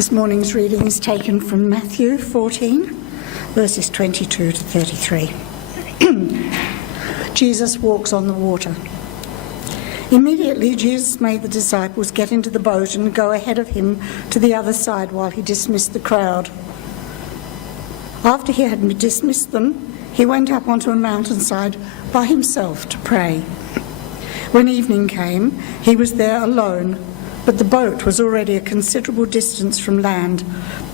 This morning's reading is taken from Matthew 14, verses 22 to 33. Jesus walks on the water. Immediately, Jesus made the disciples get into the boat and go ahead of him to the other side while he dismissed the crowd. After he had dismissed them, he went up onto a mountainside by himself to pray. When evening came, he was there alone, but the boat was already a considerable distance from land,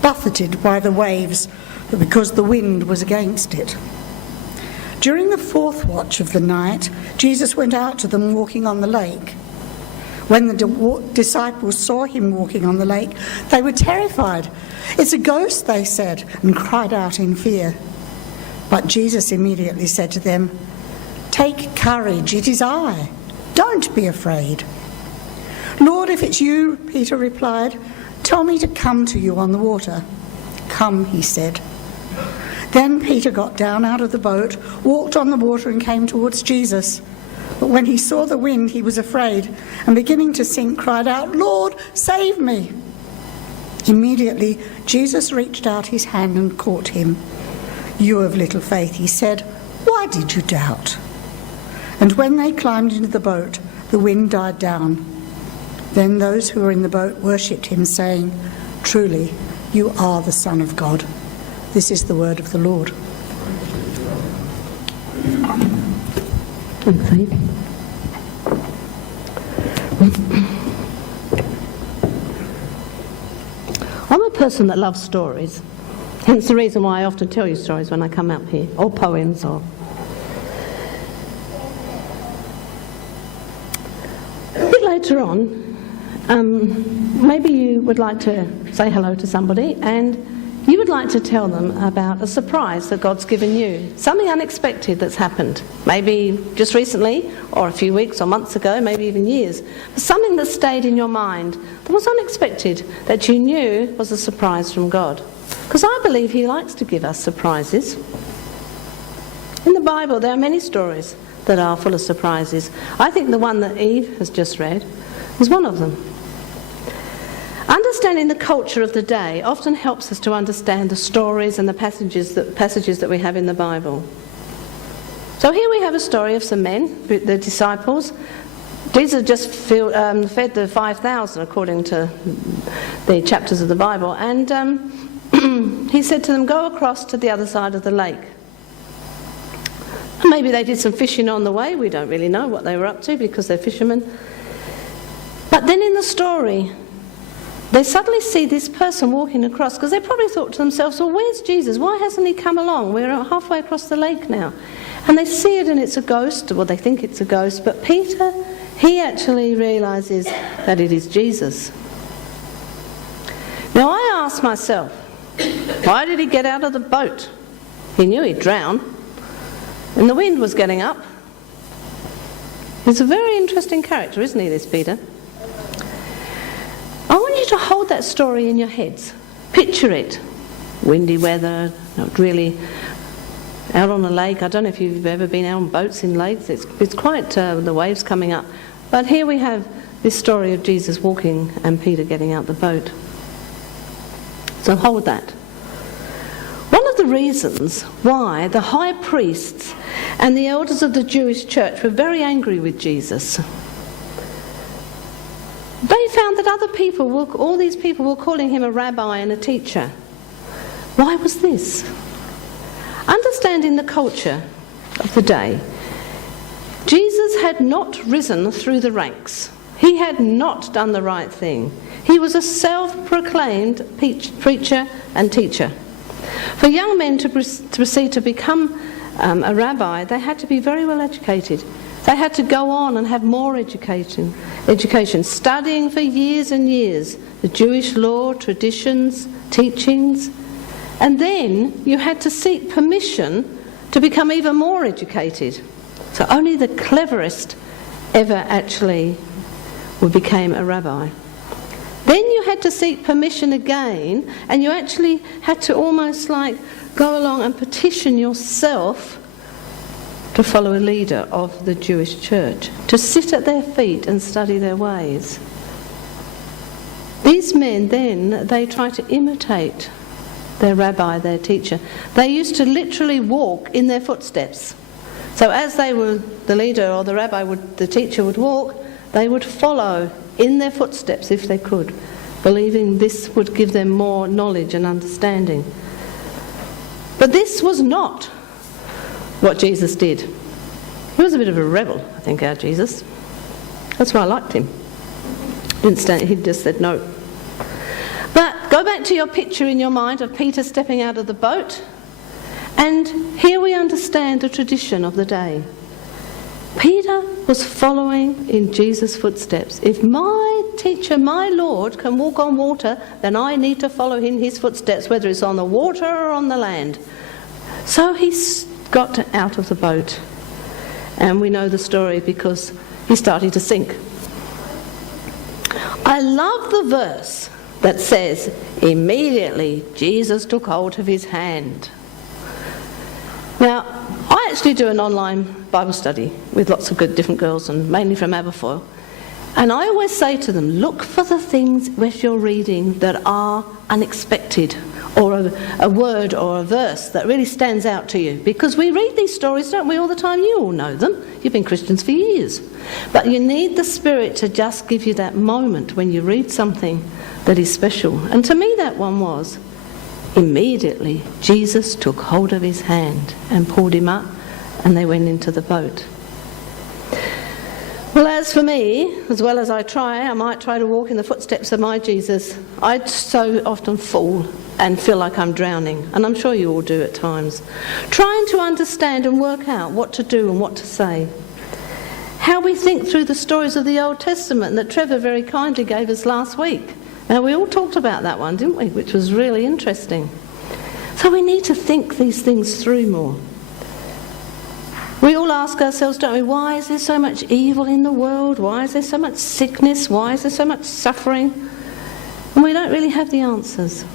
buffeted by the waves because the wind was against it. During the fourth watch of the night, Jesus went out to them walking on the lake. When the disciples saw him walking on the lake, they were terrified. "It's a ghost," they said, and cried out in fear. But Jesus immediately said to them, "Take courage, it is I. Don't be afraid." "Lord, if it's you," Peter replied, "tell me to come to you on the water." "Come," he said. Then Peter got down out of the boat, walked on the water and came towards Jesus. But when he saw the wind, he was afraid, and beginning to sink, cried out, "Lord, save me!" Immediately Jesus reached out his hand and caught him. "You of little faith," he said, "why did you doubt?" And when they climbed into the boat, the wind died down. Then those who were in the boat worshipped him, saying, "Truly, you are the Son of God." This is the word of the Lord. Thanks, Eve. I'm a person that loves stories. Hence the reason why I often tell you stories when I come up here, or poems, or... A bit later on, maybe you would like to say hello to somebody and you would like to tell them about a surprise that God's given you, something unexpected that's happened, maybe just recently, or a few weeks or months ago, maybe even years, but something that stayed in your mind that was unexpected, that you knew was a surprise from God. Because I believe he likes to give us surprises. In the Bible, there are many stories that are full of surprises. I think the one that Eve has just read is one of them. Understanding the culture of the day often helps us to understand the stories and the passages that we have in the Bible. So here we have a story of some men, the disciples. Jesus just fed the 5,000 according to the chapters of the Bible, and he said to them, "Go across to the other side of the lake." And maybe they did some fishing on the way. We don't really know what they were up to because they're fishermen. But then in the story, they suddenly see this person walking across, because they probably thought to themselves, "Well, where's Jesus? Why hasn't he come along? We're halfway across the lake now." And they see it and it's a ghost. Well, they think it's a ghost. But Peter, he actually realises that it is Jesus. Now, I ask myself, why did he get out of the boat? He knew he'd drown. And the wind was getting up. He's a very interesting character, isn't he, this Peter? I want you to hold that story in your heads. Picture it. Windy weather, not really out on a lake. I don't know if you've ever been out on boats in lakes. It's quite the waves coming up. But here we have this story of Jesus walking and Peter getting out the boat. So hold that. One of the reasons why the high priests and the elders of the Jewish church were very angry with Jesus, they found that all these people were calling him a rabbi and a teacher. Why was this? Understanding the culture of the day, Jesus had not risen through the ranks. He had not done the right thing. He was a self-proclaimed preacher and teacher. For young men to proceed to become a rabbi, they had to be very well educated. They had to go on and have more education, studying for years and years the Jewish law, traditions, teachings. And then you had to seek permission to become even more educated. So only the cleverest ever actually became a rabbi. Then you had to seek permission again, and you actually had to almost like go along and petition yourself to follow a leader of the Jewish church, to sit at their feet and study their ways. These men then, they try to imitate their rabbi, their teacher. They used to literally walk in their footsteps. So as they were, the leader or the rabbi, the teacher would walk, they would follow in their footsteps if they could, believing this would give them more knowledge and understanding. But this was not what Jesus did. He was a bit of a rebel, I think, our Jesus. That's why I liked him. He just said no. But go back to your picture in your mind of Peter stepping out of the boat, and here we understand the tradition of the day. Peter was following in Jesus' footsteps. If my teacher, my Lord, can walk on water, then I need to follow in his footsteps, whether it's on the water or on the land. So he got out of the boat, and we know the story because he started to sink. I love the verse that says, immediately Jesus took hold of his hand. Now, I actually do an online Bible study with lots of good different girls, and mainly from Aberfoyle. And I always say to them, look for the things which you're reading that are unexpected, or a word or a verse that really stands out to you. Because we read these stories, don't we, all the time? You all know them. You've been Christians for years. But you need the Spirit to just give you that moment when you read something that is special. And to me that one was, immediately Jesus took hold of his hand and pulled him up, and they went into the boat. Well, as for me, as well as I might try to walk in the footsteps of my Jesus, I so often fall and feel like I'm drowning, and I'm sure you all do at times, trying to understand and work out what to do and what to say. How we think through the stories of the Old Testament that Trevor very kindly gave us last week. Now, we all talked about that one, didn't we? Which was really interesting. So we need to think these things through more. We all ask ourselves, don't we, why is there so much evil in the world? Why is there so much sickness? Why is there so much suffering? And we don't really have the answers.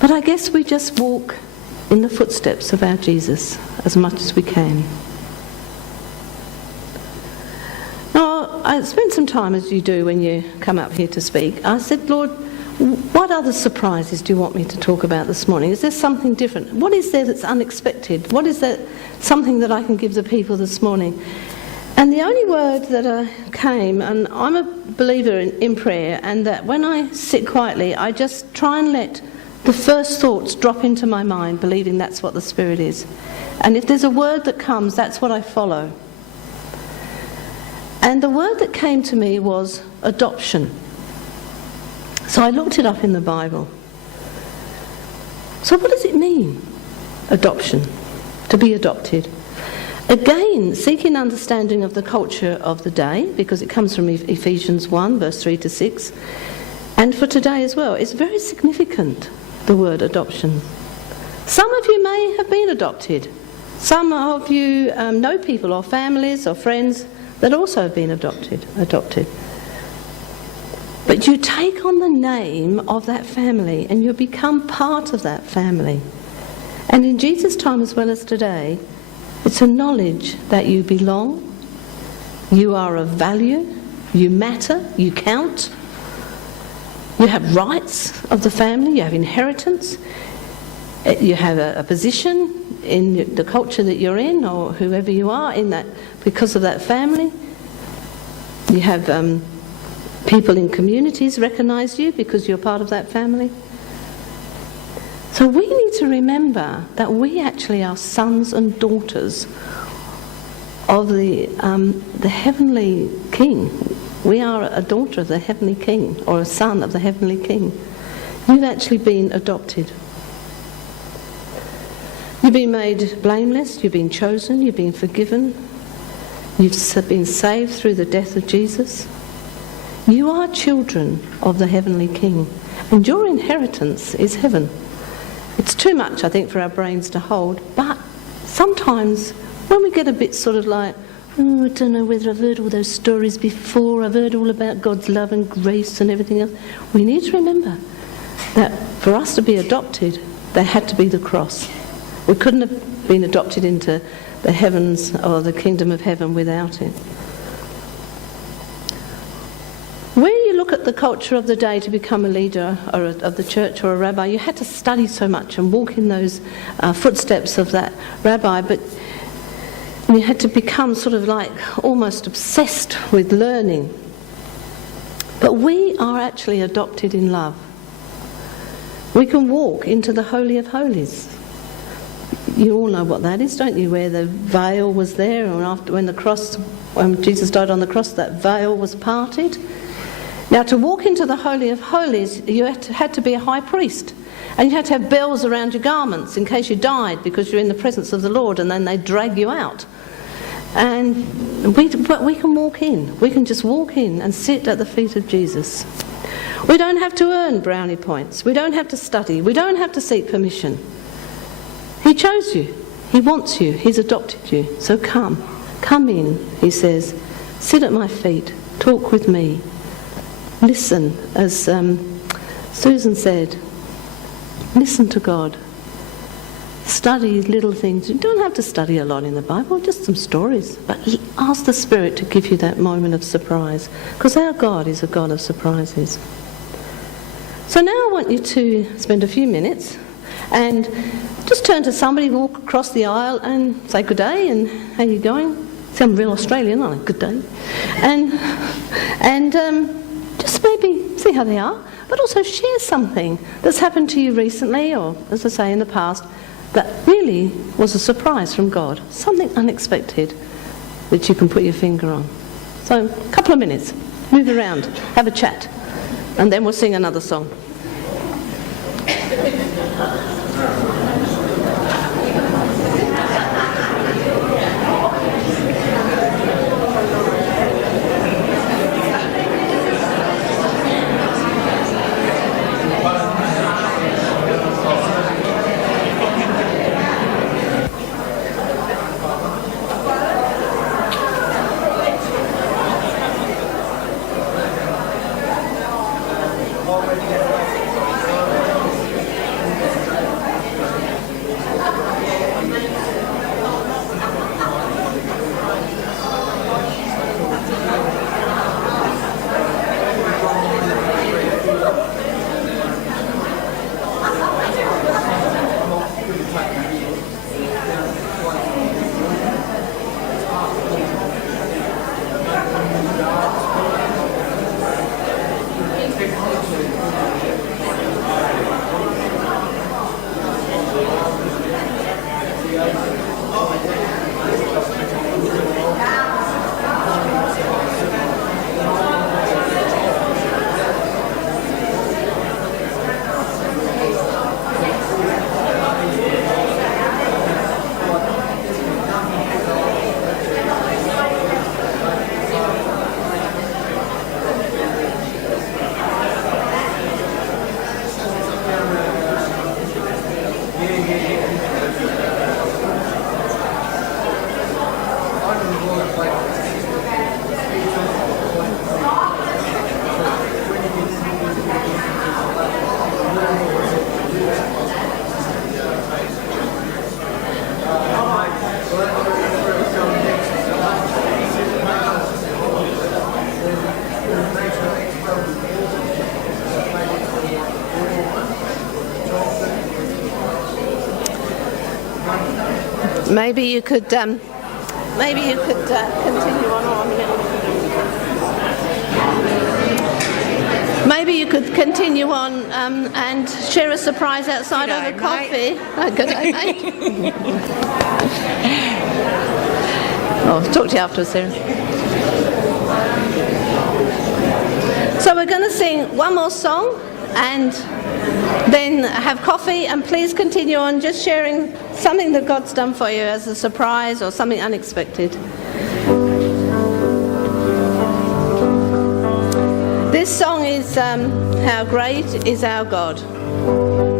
But I guess we just walk in the footsteps of our Jesus as much as we can. Now, I spent some time, as you do when you come up here to speak. I said, Lord, what other surprises do you want me to talk about this morning? Is there something different? What is there that's unexpected? What is there, something that I can give the people this morning? And the only word that came, and I'm a believer in prayer, and that when I sit quietly, I just try and let the first thoughts drop into my mind, believing that's what the Spirit is. And if there's a word that comes, that's what I follow. And the word that came to me was adoption. So I looked it up in the Bible. So what does it mean, adoption, to be adopted? Again, seeking understanding of the culture of the day, because it comes from Ephesians 1, verse 3 to 6, and for today as well. It's very significant, the word adoption. Some of you may have been adopted. Some of you know people or families or friends that also have been adopted. But you take on the name of that family and you become part of that family. And in Jesus' time as well as today, it's a knowledge that you belong, you are of value, you matter, you count, you have rights of the family, you have inheritance, you have a position in the culture that you're in, or whoever you are in that, because of that family. You have people in communities recognise you because you're part of that family. So we need to remember that we actually are sons and daughters of the heavenly King. We are a daughter of the heavenly King, or a son of the heavenly King. You've actually been adopted. You've been made blameless, you've been chosen, you've been forgiven, you've been saved through the death of Jesus. You are children of the heavenly King, and your inheritance is heaven. It's too much, I think, for our brains to hold, but sometimes when we get a bit sort of like, oh, I don't know whether I've heard all those stories before, I've heard all about God's love and grace and everything else, we need to remember that for us to be adopted, there had to be the cross. We couldn't have been adopted into the heavens or the kingdom of heaven without it. look at the culture of the day to become a leader of the church or a rabbi, you had to study so much and walk in those footsteps of that rabbi, but you had to become sort of like almost obsessed with learning. But we are actually adopted in love. We can walk into the Holy of Holies. You all know what that is, don't you? Where the veil was there, and after when Jesus died on the cross, that veil was parted. Now, to walk into the Holy of Holies, you had to be a high priest, and you had to have bells around your garments in case you died, because you're in the presence of the Lord, and then they drag you out. But we can walk in. We can just walk in and sit at the feet of Jesus. We don't have to earn brownie points. We don't have to study. We don't have to seek permission. He chose you. He wants you. He's adopted you. So come in, he says. Sit at my feet. Talk with me. Listen, as Susan said. Listen to God. Study little things. You don't have to study a lot in the Bible, just some stories. But ask the Spirit to give you that moment of surprise, because our God is a God of surprises. So now I want you to spend a few minutes and just turn to somebody, walk across the aisle and say good day and how you going? Sound real Australian, aren't I? Good day. And just maybe see how they are, but also share something that's happened to you recently, or as I say in the past, that really was a surprise from God, something unexpected that you can put your finger on. So a couple of minutes, move around, have a chat, and then we'll sing another song. Maybe you could continue on. Maybe you could continue on and share a surprise outside over coffee. Good day, mate. I'll talk to you afterwards, Sarah. So we're going to sing one more song and then have coffee, and please continue on just sharing something that God's done for you as a surprise or something unexpected. This song is How Great Is Our God.